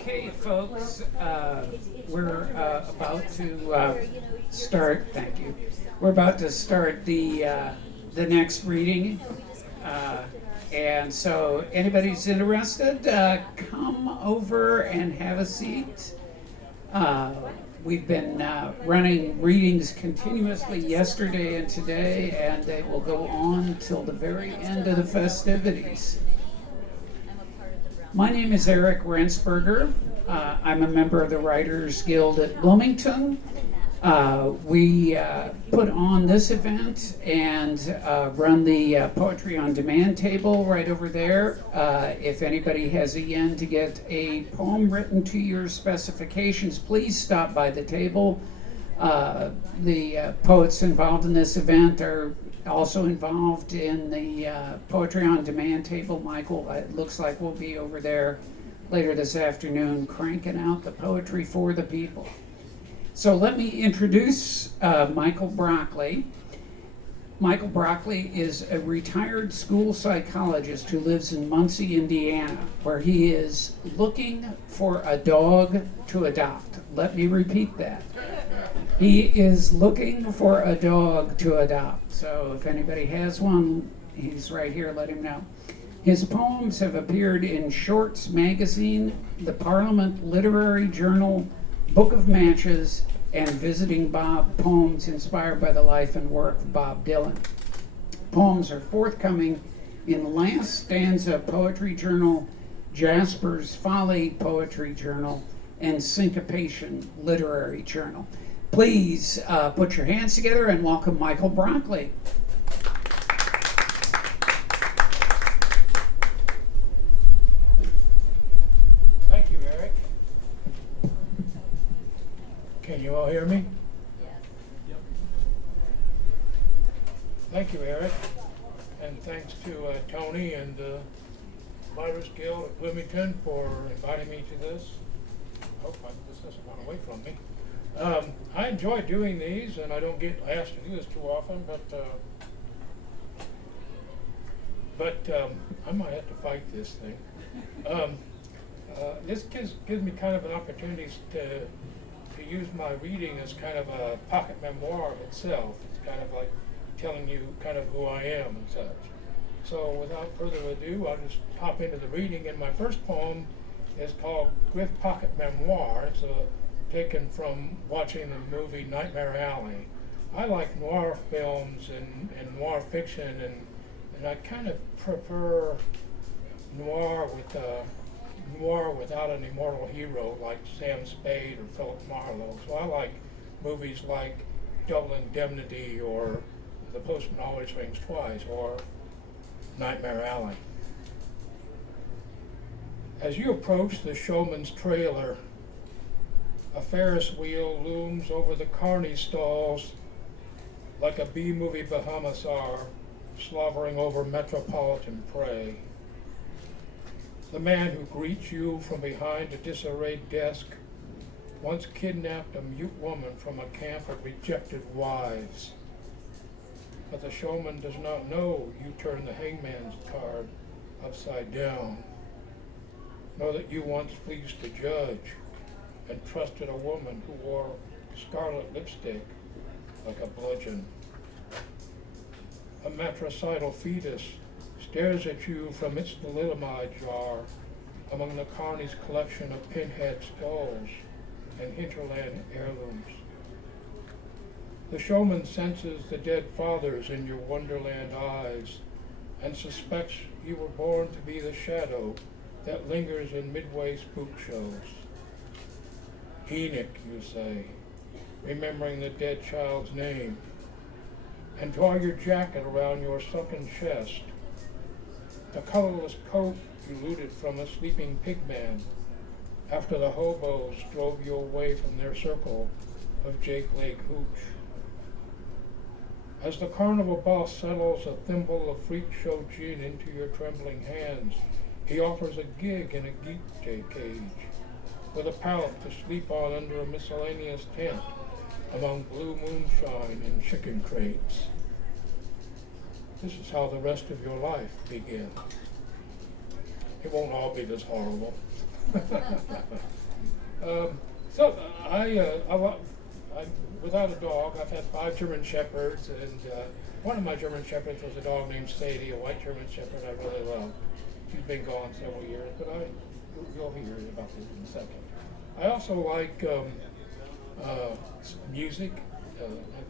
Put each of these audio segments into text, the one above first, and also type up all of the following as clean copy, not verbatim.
Okay, folks, we're about to start. Thank you. We're about to start the next reading, and so anybody's interested, come over and have a seat. We've been running readings continuously yesterday and today, and they will go on till the very end of the festivities. My name is Eric Rensberger. I'm a member of the Writers Guild at Bloomington. We put on this event and run the Poetry on Demand table right over there. If anybody has a yen to get a poem written to your specifications, please stop by the table. The poets involved in this event are also involved in the Poetry on Demand table. Michael, it looks like we'll be over there later this afternoon cranking out the poetry for the people. So let me introduce Michael Brockley. Michael Brockley is a retired school psychologist who lives in Muncie, Indiana, where he is looking for a dog to adopt. Let me repeat that. He is looking for a dog to adopt. So if anybody has one, he's right here, let him know. His poems have appeared in Shorts Magazine, the Parliament Literary Journal, Book of Matches, and Visiting Bob poems inspired by the life and work of Bob Dylan. Poems are forthcoming in Last Stanza Poetry Journal, Jasper's Folly Poetry Journal, and Syncopation Literary Journal. Please put your hands together and welcome Michael Brockley. Thank you, Eric. Can you all hear me? Yes. Yep. Thank you, Eric. And thanks to Tony and the Writers Guild at Bloomington for inviting me to this. I hope this doesn't run away from me. I enjoy doing these, and I don't get asked to do this too often, but I might have to fight this thing. This gives me kind of an opportunity to use my reading as kind of a pocket memoir of itself. It's kind of like telling you kind of who I am and such. So without further ado, I'll just hop into the reading. And my first poem is called Griff Pocket Memoir. It's taken from watching the movie Nightmare Alley. I like noir films and noir fiction, and I kind of prefer noir without an immortal hero like Sam Spade or Philip Marlowe. So I like movies like Double Indemnity or The Postman Always Rings Twice or Nightmare Alley. As you approach the Showman's trailer, a Ferris wheel looms over the carny stalls like a B-movie Bahamasar slobbering over metropolitan prey. The man who greets you from behind a disarrayed desk once kidnapped a mute woman from a camp of rejected wives. But the showman does not know you turned the hangman's card upside down. Know that you once pleased the judge and trusted a woman who wore scarlet lipstick like a bludgeon. A matricidal fetus stares at you from its thalidomide jar among the carny's collection of pinhead skulls and hinterland heirlooms. The showman senses the dead fathers in your wonderland eyes and suspects you were born to be the shadow that lingers in midway spook shows. Enoch, you say, remembering the dead child's name, and draw your jacket around your sunken chest. The colorless coat you looted from a sleeping pigman after the hobos drove you away from their circle of Jake Lake hooch. As the carnival boss settles a thimble of freak show gin into your trembling hands, he offers a gig in a geek cage with a pallet to sleep on under a miscellaneous tent among blue moonshine and chicken crates. This is how the rest of your life begins. It won't all be this horrible. Without a dog, I've had 5 German Shepherds, and one of my German Shepherds was a dog named Sadie, a white German Shepherd I really love. She's been gone several years, but you'll hear about this in a second. I also like music,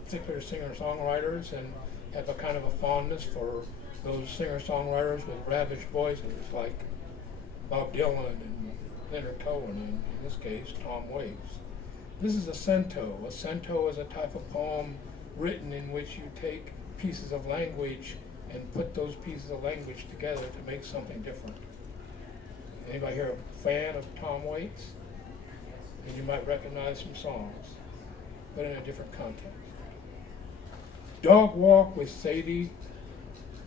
particular singer-songwriters, and have a kind of a fondness for those singer-songwriters with ravish voices like Bob Dylan and Leonard Cohen, and in this case, Tom Waits. This is a cento. A cento is a type of poem written in which you take pieces of language and put those pieces of language together to make something different. Anybody here a fan of Tom Waits? And you might recognize some songs, but in a different context. Dog Walk with Sadie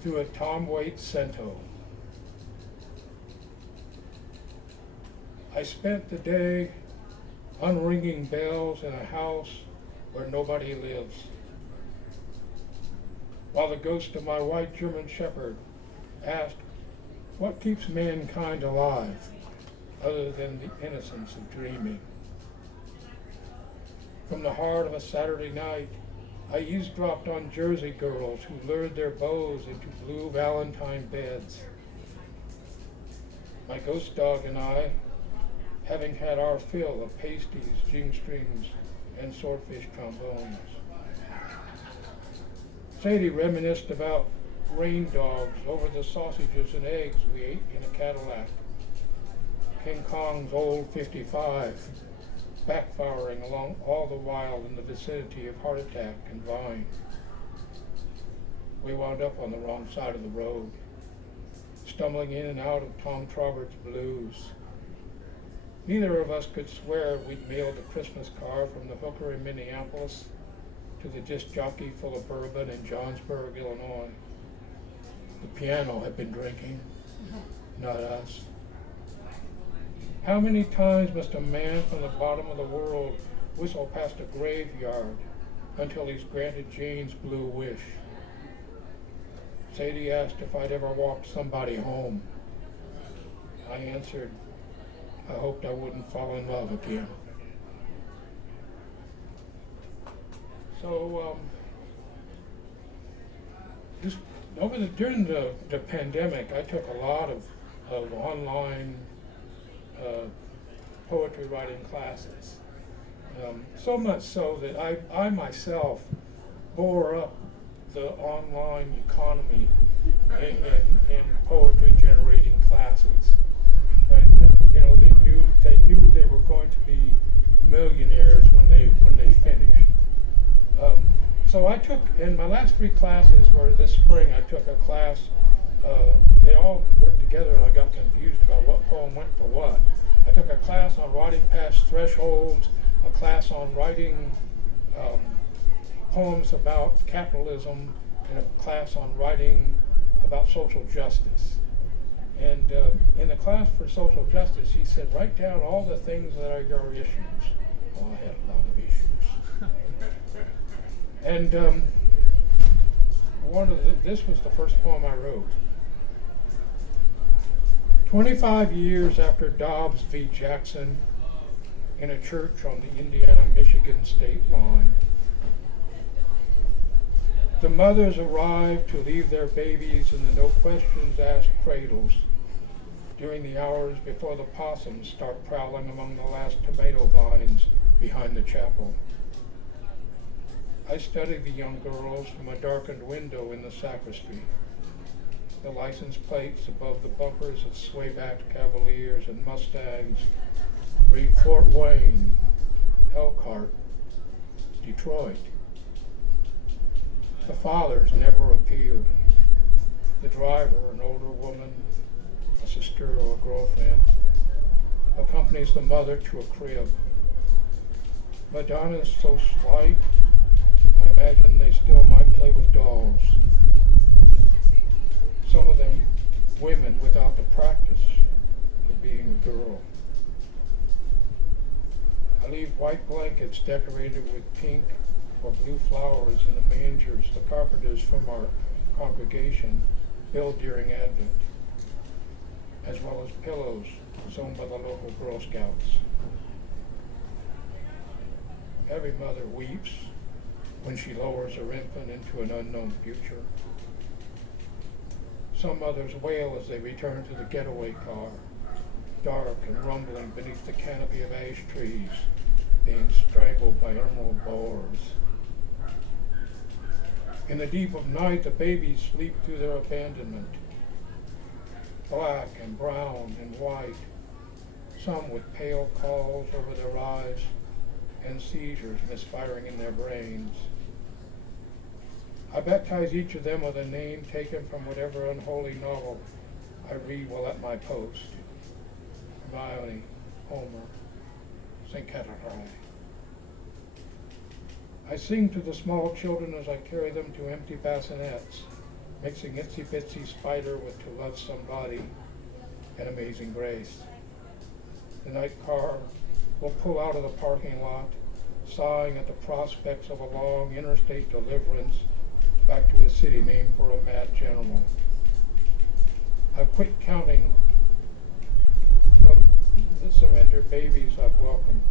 through a Tom Waits cento. I spent the day unringing bells in a house where nobody lives, while the ghost of my white German Shepherd asked, what keeps mankind alive other than the innocence of dreaming? From the heart of a Saturday night, I eavesdropped on Jersey girls who lured their beaux into blue Valentine beds. My ghost dog and I, having had our fill of pasties, G-strings, and swordfish trombones. Sadie reminisced about rain dogs over the sausages and eggs we ate in a Cadillac. King Kong's old 55, backfiring along all the while in the vicinity of Heart Attack and Vine. We wound up on the wrong side of the road, stumbling in and out of Tom Traubert's blues. Neither of us could swear we'd mailed a Christmas card from the hooker in Minneapolis to the disc jockey full of bourbon in Johnsburg, Illinois. The piano had been drinking, not us. How many times must a man from the bottom of the world whistle past a graveyard until he's granted Jane's blue wish? Sadie asked if I'd ever walked somebody home. I answered, I hoped I wouldn't fall in love again. So, during the pandemic, I took a lot of online poetry writing classes. So much so that I myself bore up the online economy in poetry generating classes. When they knew they were going to be millionaires when they finished. So I took, in my last 3 classes were this spring, I took a class, they all worked together and I got confused about what poem went for what. I took a class on writing past thresholds, a class on writing poems about capitalism, and a class on writing about social justice. And in the class for social justice, he said, write down all the things that are your issues. Well, I had a lot of issues. And this was the first poem I wrote. 25 years after Dobbs v. Jackson, in a church on the Indiana-Michigan state line, the mothers arrived to leave their babies in the no-questions-asked cradles during the hours before the possums start prowling among the last tomato vines behind the chapel. I studied the young girls from a darkened window in the sacristy. The license plates above the bumpers of sway-backed Cavaliers and Mustangs read Fort Wayne, Elkhart, Detroit. The fathers never appear. The driver, an older woman, a sister or a girlfriend, accompanies the mother to a crib. Madonna's so slight, I imagine they still might play with dolls. Some of them women without the practice of being a girl. I leave white blankets decorated with pink or blue flowers in the mangers the carpenters from our congregation build during Advent, as well as pillows sewn by the local Girl Scouts. Every mother weeps when she lowers her infant into an unknown future. Some mothers wail as they return to the getaway car, dark and rumbling beneath the canopy of ash trees, being strangled by emerald boars. In the deep of night, the babies sleep through their abandonment, black and brown and white, some with pale calls over their eyes and seizures misfiring in their brains. I baptize each of them with a name taken from whatever unholy novel I read while at my post. Hermione, Homer, St. Catherine. I sing to the small children as I carry them to empty bassinets, mixing Itsy Bitsy Spider with To Love Somebody and Amazing Grace. The night car will pull out of the parking lot, sighing at the prospects of a long interstate deliverance back to a city named for a mad general. I've quit counting the surrendered babies I've welcomed,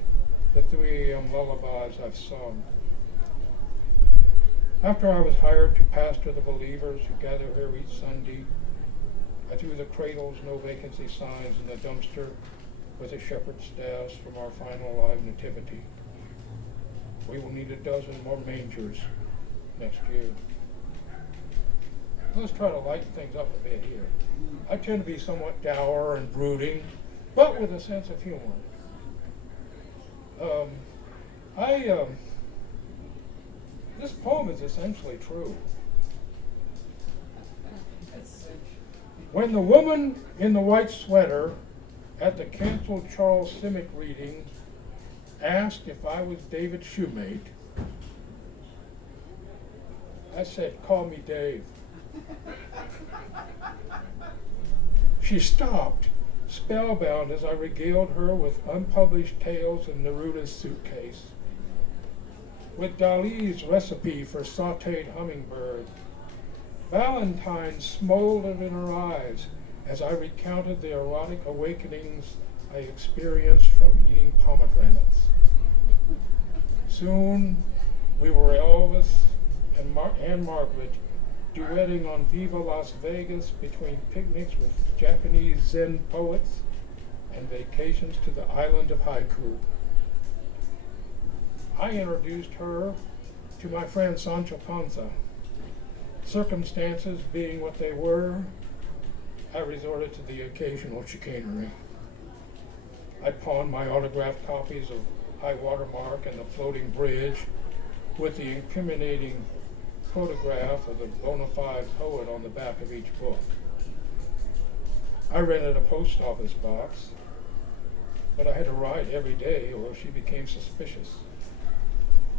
the 3 a.m. lullabies I've sung. After I was hired to pastor the believers who gather here each Sunday, I threw the Cradles no vacancy signs in the dumpster with the shepherd's staffs from our final live nativity. We will need 12 more mangers next year. Let's try to lighten things up a bit here. I tend to be somewhat dour and brooding, but with a sense of humor. This poem is essentially true. When the woman in the white sweater at the canceled Charles Simic reading asked if I was David's shoemate, I said, "Call me Dave." She stopped, spellbound, as I regaled her with unpublished tales in Neruda's suitcase, with Dali's recipe for sautéed hummingbird. Valentine smoldered in her eyes as I recounted the erotic awakenings I experienced from eating pomegranates. Soon we were Elvis and Margaret duetting on Viva Las Vegas between picnics with Japanese Zen poets and vacations to the island of haiku. I introduced her to my friend Sancho Panza. Circumstances being what they were, I resorted to the occasional chicanery. I pawned my autographed copies of High Water Mark and The Floating Bridge with the incriminating photograph of the bona fide poet on the back of each book. I rented a post office box, but I had to write every day or she became suspicious.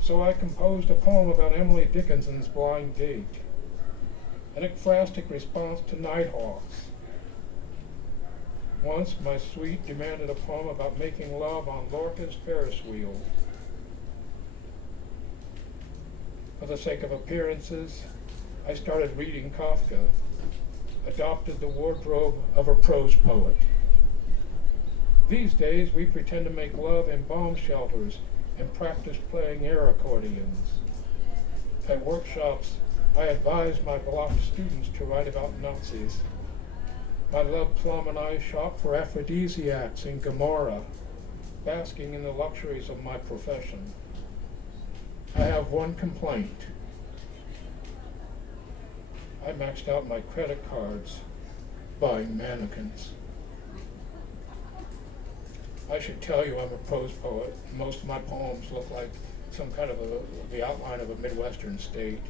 So I composed a poem about Emily Dickinson's blind date, an ekphrastic response to Nighthawks. Once my suite demanded a poem about making love on Lorca's Ferris wheel. For the sake of appearances, I started reading Kafka, adopted the wardrobe of a prose poet. These days, we pretend to make love in bomb shelters and practice playing air accordions. At workshops, I advise my blocked students to write about Nazis. My love plum and I shop for aphrodisiacs in Gomorrah, basking in the luxuries of my profession. I have one complaint. I maxed out my credit cards buying mannequins. I should tell you I'm a prose poet. Most of my poems look like some kind of the outline of a Midwestern state.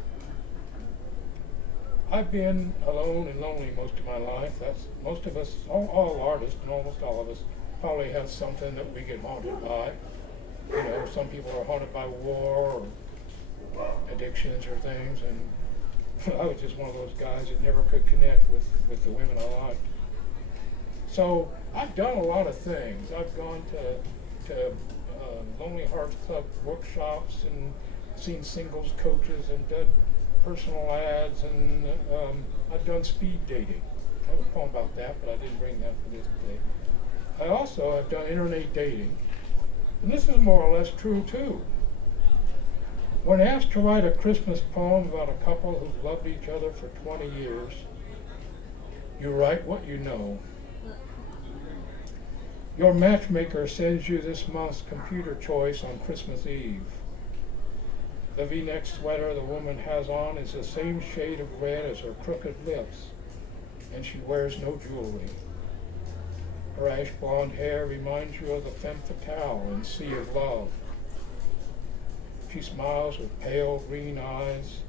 I've been alone and lonely most of my life. That's most of us, all artists and almost all of us probably have something that we get haunted by. You know, some people are haunted by war or addictions or things, and I was just one of those guys that never could connect with the women I liked. So I've done a lot of things. I've gone to Lonely Hearts Club workshops and seen singles coaches and done personal ads, and I've done speed dating. I have a poem about that, but I didn't bring that for this day. I also have done internet dating, and this is more or less true too. When asked to write a Christmas poem about a couple who've loved each other for 20 years, you write what you know. Your matchmaker sends you this month's computer choice on Christmas Eve. The V-neck sweater the woman has on is the same shade of red as her crooked lips, and she wears no jewelry. Her ash blonde hair reminds you of the femme fatale in Sea of Love. She smiles with pale green eyes.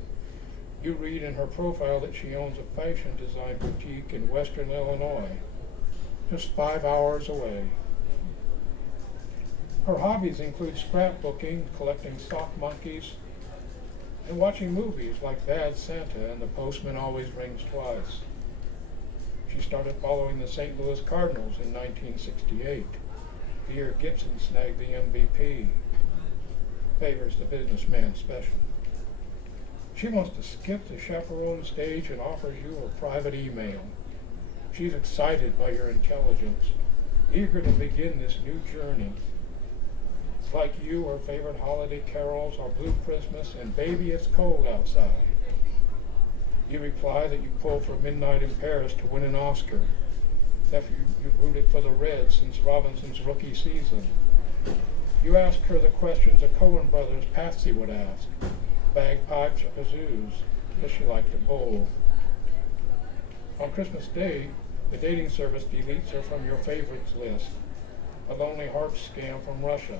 You read in her profile that she owns a fashion design boutique in Western Illinois, just 5 hours away. Her hobbies include scrapbooking, collecting sock monkeys, and watching movies like Bad Santa and The Postman Always Rings Twice. She started following the St. Louis Cardinals in 1968, the year Gibson snagged the MVP. Favors the businessman special. She wants to skip the chaperone stage and offers you a private email. She's excited by your intelligence, eager to begin this new journey. It's like you, her favorite holiday carols are Blue Christmas and Baby It's Cold Outside. You reply that you pulled for Midnight in Paris to win an Oscar, that you rooted for the Reds since Robinson's rookie season. You ask her the questions a Coen Brothers Patsy would ask, bagpipes or kazoos, does she like to bowl? On Christmas Day, the dating service deletes her from your favorites list, a Lonely Hearts scam from Russia.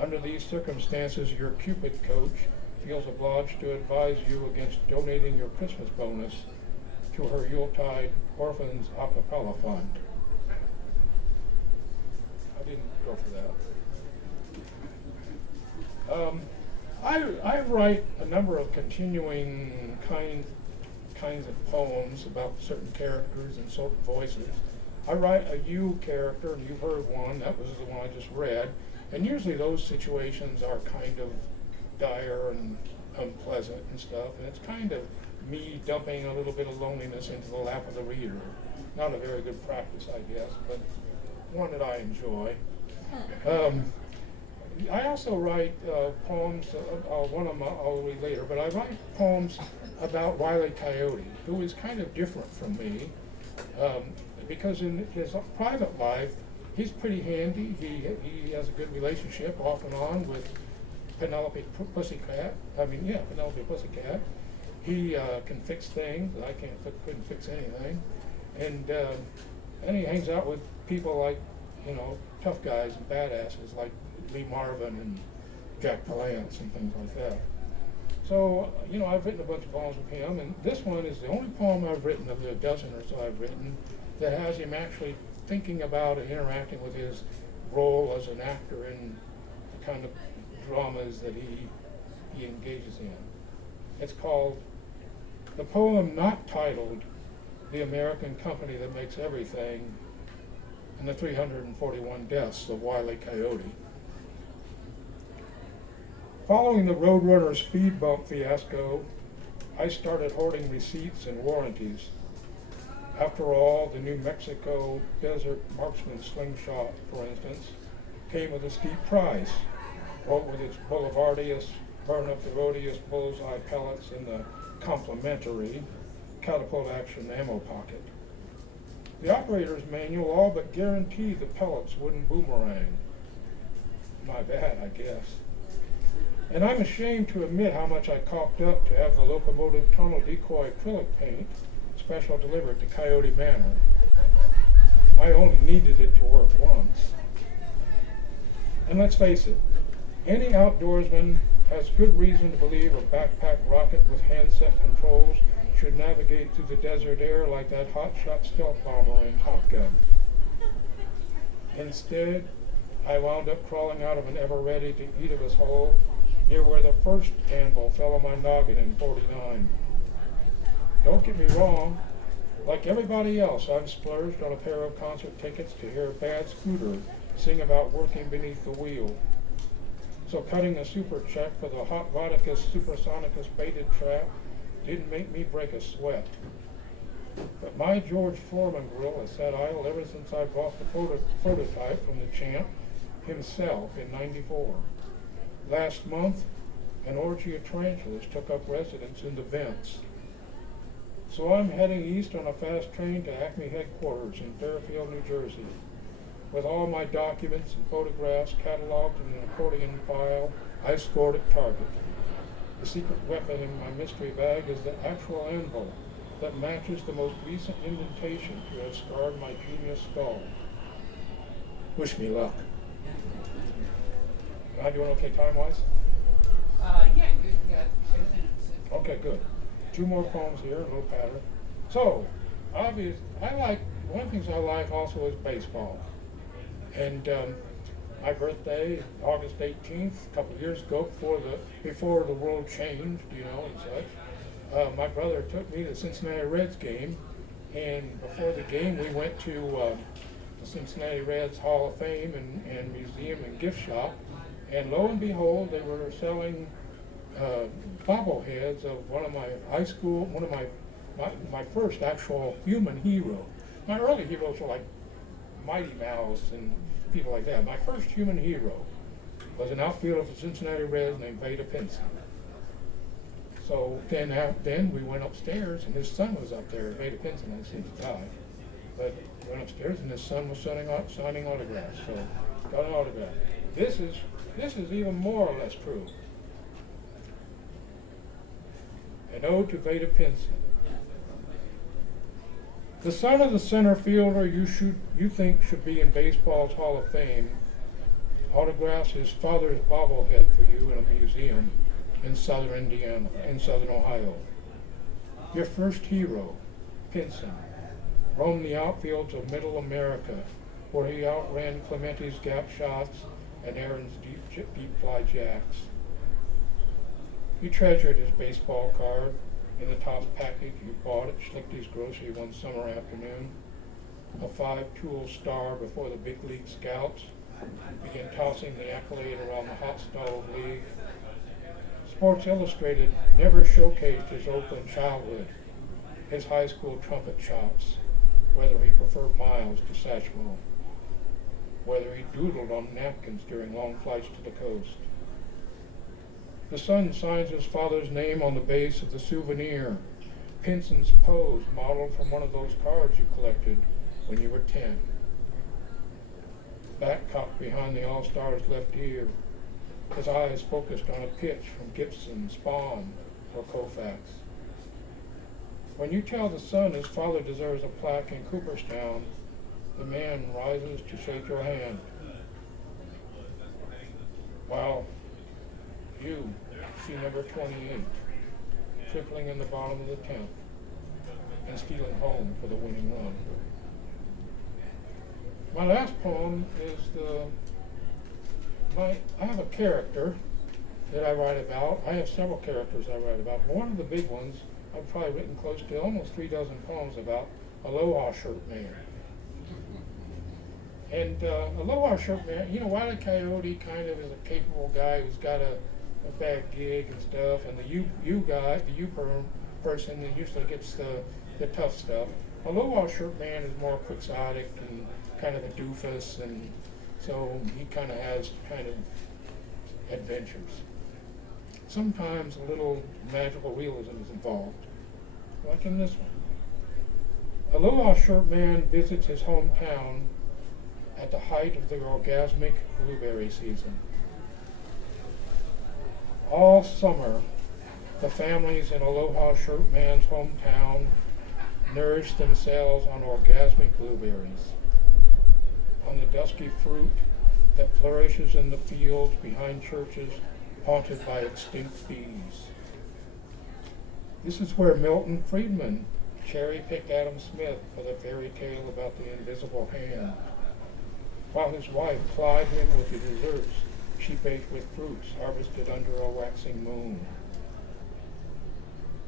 Under these circumstances, your Cupid coach feels obliged to advise you against donating your Christmas bonus to her Yuletide Orphans a cappella fund. I didn't go for that. I write a number of continuing kinds of poems about certain characters and certain voices. I write a you character, and you've heard one, that was the one I just read, and usually those situations are kind of dire and unpleasant and stuff, and it's kind of me dumping a little bit of loneliness into the lap of the reader. Not a very good practice, I guess, but one that I enjoy. I also write poems, one of them I'll read later, but I write poems about Wile E. Coyote, who is kind of different from me, because in his private life, he's pretty handy. He has a good relationship off and on with Penelope Pussycat. Penelope Pussycat. He can fix things. I couldn't fix anything. And he hangs out with people like, tough guys and badasses like Lee Marvin and Jack Palance and things like that. So, I've written a bunch of poems with him, and this one is the only poem I've written of the dozen or so I've written that has him actually thinking about and interacting with his role as an actor in the kind of dramas that he engages in. It's called, the poem not titled, The American Company That Makes Everything, and the 341 Deaths of Wile E. Coyote. Following the Roadrunner speed bump fiasco, I started hoarding receipts and warranties. After all, the New Mexico Desert Marksman slingshot, for instance, came with a steep price, what with its boulevardiest, burn-up-the-roadiest bullseye pellets in the complimentary catapult action ammo pocket. The operator's manual all but guaranteed the pellets wouldn't boomerang. My bad, I guess. And I'm ashamed to admit how much I coughed up to have the locomotive tunnel decoy acrylic paint special delivered to Coyote Manor. I only needed it to work once. And let's face it, any outdoorsman has good reason to believe a backpack rocket with handset controls should navigate through the desert air like that hotshot stealth bomber in Top Gun. Instead, I wound up crawling out of an ever-ready-to-eat-of-us hole near where the first Anvil fell on my noggin in '49. Don't get me wrong, like everybody else, I've splurged on a pair of concert tickets to hear a bad scooter sing about working beneath the wheel. So cutting a super check for the Hot Vodicus Supersonicus baited trap didn't make me break a sweat. But my George Foreman grill has sat idle ever since I bought the prototype from the champ himself in '94. Last month, an orgy of tarantulas took up residence in the vents. So I'm heading east on a fast train to Acme headquarters in Fairfield, New Jersey. With all my documents and photographs cataloged in an accordion file, I scored at Target. The secret weapon in my mystery bag is the actual anvil that matches the most recent indentation to have scarred my genius skull. Wish me luck. Am I doing okay time-wise? Yeah, you've got 2 minutes. Okay, good. 2 more poems here, a little pattern. So, one of the things I like also is baseball. And my birthday, August 18th, a couple of years ago, before the world changed, and such, my brother took me to the Cincinnati Reds game, and before the game we went to the Cincinnati Reds Hall of Fame and museum and gift shop, and lo and behold, they were selling bobbleheads of one of my first actual human hero. My early heroes were like Mighty Mouse and people like that. My first human hero was an outfielder for the Cincinnati Reds named Vada Pinson. So then we went upstairs, and his son was up there. Vada Pinson had since died, but we went upstairs, and his son was signing autographs. So got an autograph. This is even more or less true. An ode to Vada Pinson. The son of the center fielder you think should be in baseball's Hall of Fame autographs his father's bobblehead for you in a museum in southern Ohio. Your first hero, Pinson, roamed the outfields of Middle America, where he outran Clementi's gap shots and Aaron's deep fly jacks. He treasured his baseball card in the top package you bought at Schlichty's Grocery one summer afternoon. A 5-tool star before the big league scouts began tossing the accolade around the hot stove league. Sports Illustrated never showcased his Oakland childhood, his high school trumpet chops, whether he preferred miles to Satchmo, whether he doodled on napkins during long flights to the coast. The son signs his father's name on the base of the souvenir, Pinson's pose modeled from one of those cards you collected when you were 10. Back cocked behind the All-Star's left ear, his eyes focused on a pitch from Gibson, Spahn, or Koufax. When you tell the son his father deserves a plaque in Cooperstown, the man rises to shake your hand. While you see number 28, tripling in the bottom of the 10th, and stealing home for the winning run. My last poem is I have a character that I write about. I have several characters I write about. One of the big ones, I've probably written close to almost 3 dozen poems about, Aloha Shirt Man. And Aloha Shirt Man, Wile E. Coyote kind of is a capable guy who's got a bad gig and stuff, and the U person that usually gets the tough stuff. Aloha Shirt Man is more quixotic and kind of a doofus, and so he kind of has adventures. Sometimes a little magical realism is involved, like in this one. Aloha Shirt Man visits his hometown at the height of the orgasmic blueberry season. All summer, the families in Aloha Shirt Man's hometown nourish themselves on orgasmic blueberries, on the dusky fruit that flourishes in the fields behind churches haunted by extinct bees. This is where Milton Friedman cherry-picked Adam Smith for the fairy tale about the invisible hand, while his wife plied him with the desserts she baked with fruits harvested under a waxing moon.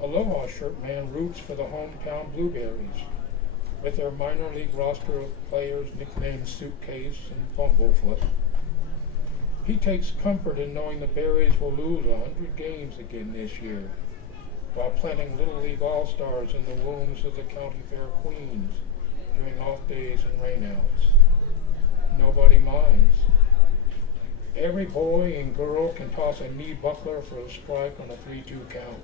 Aloha Shirt Man roots for the hometown blueberries, with their minor league roster of players nicknamed Suitcase and Bumblefoot. He takes comfort in knowing the berries will lose 100 games again this year, while planting Little League All-Stars in the wombs of the county fair queens during off days and rainouts. Nobody minds. Every boy and girl can toss a knee buckler for a strike on a 3-2 count,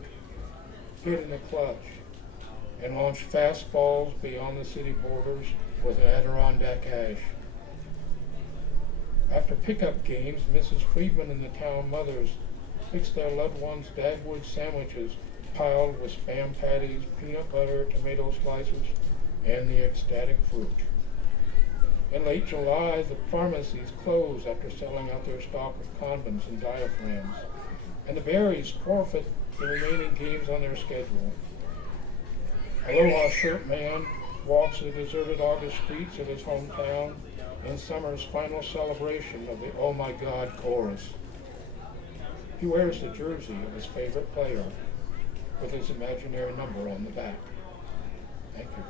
hit in the clutch, and launch fastballs beyond the city borders with an Adirondack ash. After pickup games, Mrs. Friedman and the town mothers fix their loved ones' Dagwood sandwiches piled with Spam patties, peanut butter, tomato slices, and the ecstatic fruit. In late July, the pharmacies close after selling out their stock of condoms and diaphragms, and the Berries forfeit the remaining games on their schedule. Aloha Shirt Man walks the deserted August streets of his hometown in summer's final celebration of the Oh My God chorus. He wears the jersey of his favorite player with his imaginary number on the back. Thank you.